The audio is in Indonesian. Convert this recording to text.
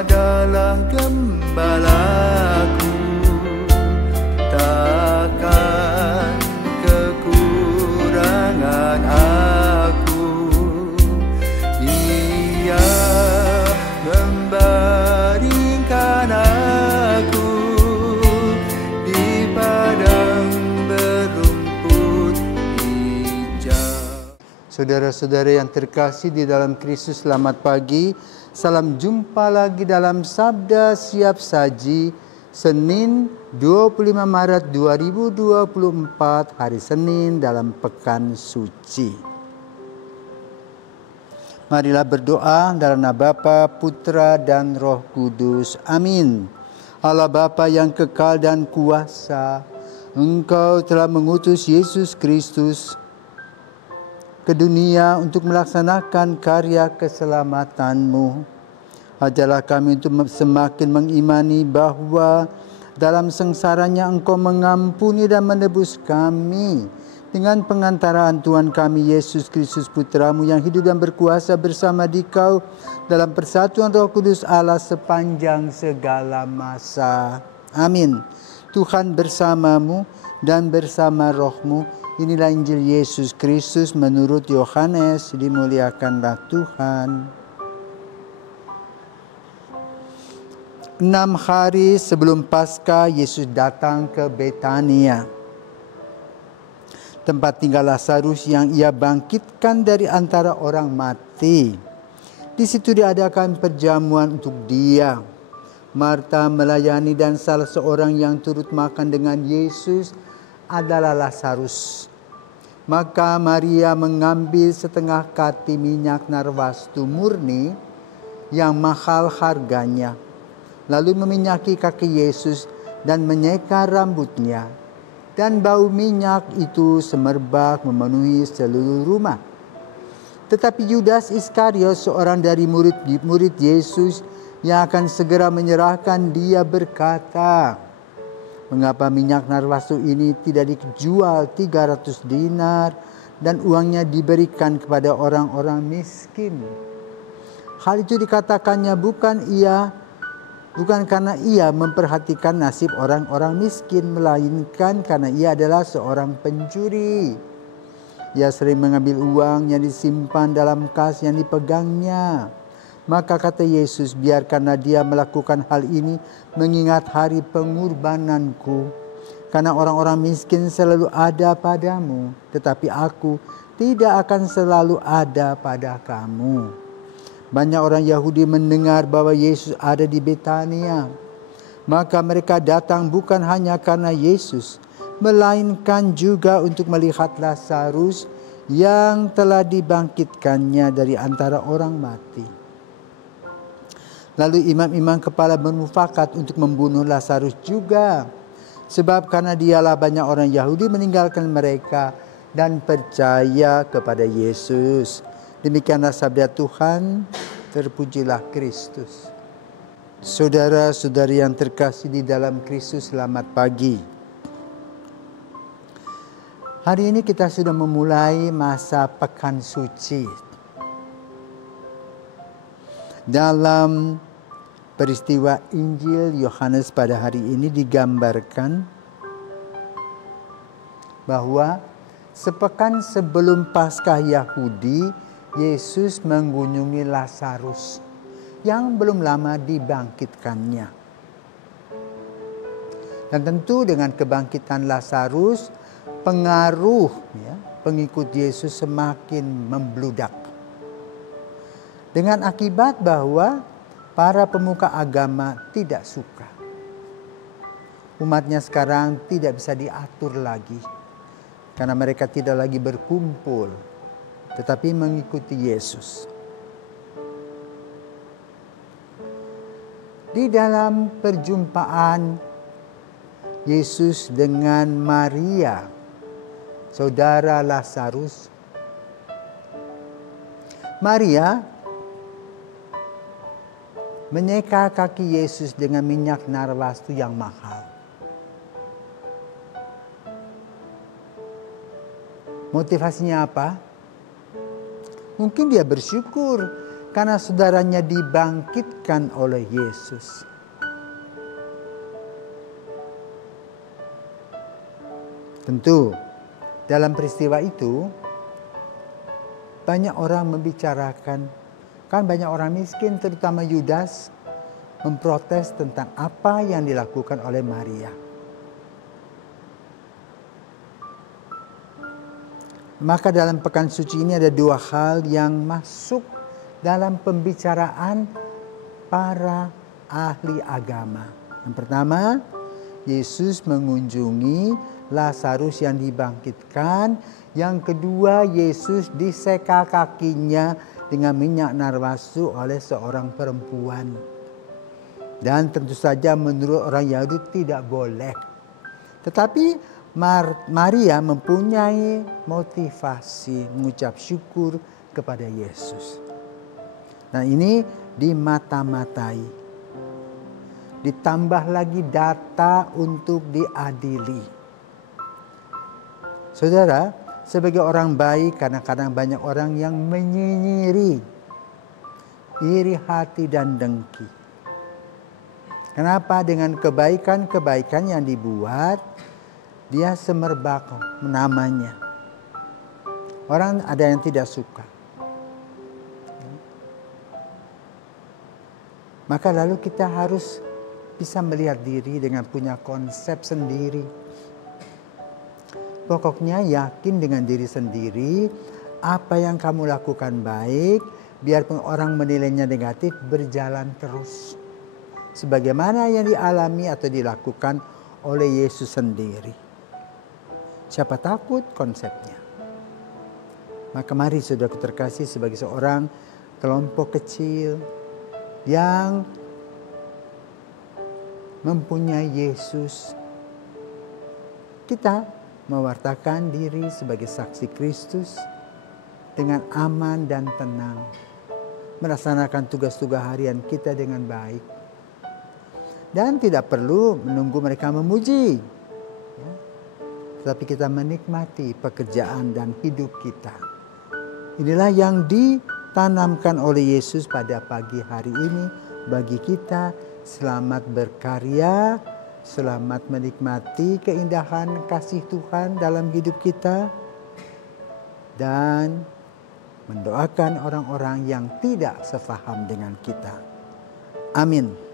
adalah gembalaku, takkan kekurangan aku. Ia membaringkan aku di padang berumput hijau. Saudara-saudara yang terkasih di dalam Kristus, selamat pagi. Salam jumpa lagi dalam Sabda Siap Saji, Senin 25 Maret 2024, hari Senin dalam Pekan Suci. Marilah berdoa dalam nama Bapa, Putra, dan Roh Kudus. Amin. Allah Bapa yang kekal dan kuasa, Engkau telah mengutus Yesus Kristus ke dunia untuk melaksanakan karya keselamatan-Mu. Ajarlah kami untuk semakin mengimani bahwa dalam sengsaranya Engkau mengampuni dan menebus kami dengan pengantaraan Tuhan kami Yesus Kristus Putra-Mu yang hidup dan berkuasa bersama Dikau dalam persatuan Roh Kudus Allah sepanjang segala masa. Amin. Tuhan bersamamu dan bersama rohmu. Inilah Injil Yesus Kristus menurut Yohanes, dimuliakanlah Tuhan. 6 hari sebelum Paskah, Yesus datang ke Betania, tempat tinggal Lazarus yang Ia bangkitkan dari antara orang mati. Di situ diadakan perjamuan untuk Dia. Marta melayani dan salah seorang yang turut makan dengan Yesus adalah Lazarus. Maka Maria mengambil setengah kati minyak narwastu murni yang mahal harganya, lalu meminyaki kaki Yesus dan menyeka rambutnya. Dan bau minyak itu semerbak memenuhi seluruh rumah. Tetapi Yudas Iskariot, seorang dari murid Yesus yang akan segera menyerahkan Dia, berkata, "Mengapa minyak narwastu ini tidak dijual 300 dinar dan uangnya diberikan kepada orang-orang miskin?" Hal itu dikatakannya bukan karena Ia memperhatikan nasib orang-orang miskin, melainkan karena Ia adalah seorang pencuri. Ia sering mengambil uang yang disimpan dalam kas yang dipegangnya. Maka kata Yesus, "Biarkanlah dia melakukan hal ini mengingat hari pengorbananku. Karena orang-orang miskin selalu ada padamu, tetapi aku tidak akan selalu ada pada kamu." Banyak orang Yahudi mendengar bahwa Yesus ada di Betania. Maka mereka datang bukan hanya karena Yesus, melainkan juga untuk melihat Lazarus yang telah dibangkitkannya dari antara orang mati. Lalu imam-imam kepala bermufakat untuk membunuh Lazarus juga. Sebab karena dialah banyak orang Yahudi meninggalkan mereka dan percaya kepada Yesus. Demikianlah sabda Tuhan, terpujilah Kristus. Saudara-saudari yang terkasih di dalam Kristus, selamat pagi. Hari ini kita sudah memulai masa Pekan Suci. Dalam peristiwa Injil Yohanes pada hari ini digambarkan bahwa sepekan sebelum Paskah Yahudi, Yesus mengunjungi Lazarus yang belum lama dibangkitkannya. Dan tentu dengan kebangkitan Lazarus, pengaruh pengikut Yesus semakin membludak. Dengan akibat bahwa para pemuka agama tidak suka. Umatnya sekarang tidak bisa diatur lagi. Karena mereka tidak lagi berkumpul, tetapi mengikuti Yesus. Di dalam perjumpaan Yesus dengan Maria, saudara Lazarus, Maria menyeka kaki Yesus dengan minyak narwastu yang mahal. Motivasinya apa? Mungkin dia bersyukur karena saudaranya dibangkitkan oleh Yesus. Tentu dalam peristiwa itu banyak orang membicarakan, kan banyak orang miskin terutama Yudas memprotes tentang apa yang dilakukan oleh Maria. Maka dalam pekan suci ini ada dua hal yang masuk dalam pembicaraan para ahli agama. Yang pertama, Yesus mengunjungi Lazarus yang dibangkitkan. Yang kedua, Yesus diseka kakinya dengan minyak narwastu oleh seorang perempuan. Dan tentu saja menurut orang Yahudi tidak boleh. Tetapi Maria mempunyai motivasi mengucap syukur kepada Yesus. Nah, ini dimata-matai. Ditambah lagi data untuk diadili. Saudara, sebagai orang baik kadang-kadang banyak orang yang menyinyiri, iri hati dan dengki. Kenapa? Dengan kebaikan-kebaikan yang dibuat, dia semerbak namanya. Orang ada yang tidak suka. Maka lalu kita harus bisa melihat diri dengan punya konsep sendiri. Pokoknya yakin dengan diri sendiri, apa yang kamu lakukan baik, biarpun orang menilainya negatif, berjalan terus. Sebagaimana yang dialami atau dilakukan oleh Yesus sendiri. Siapa takut konsepnya. Maka mari saudara terkasih sebagai seorang kelompok kecil yang mempunyai Yesus. Kita mewartakan diri sebagai saksi Kristus dengan aman dan tenang. Melaksanakan tugas-tugas harian kita dengan baik. Dan tidak perlu menunggu mereka memuji. Tapi kita menikmati pekerjaan dan hidup kita. Inilah yang ditanamkan oleh Yesus pada pagi hari ini bagi kita. Selamat berkarya, selamat menikmati keindahan kasih Tuhan dalam hidup kita. Dan mendoakan orang-orang yang tidak sefaham dengan kita. Amin.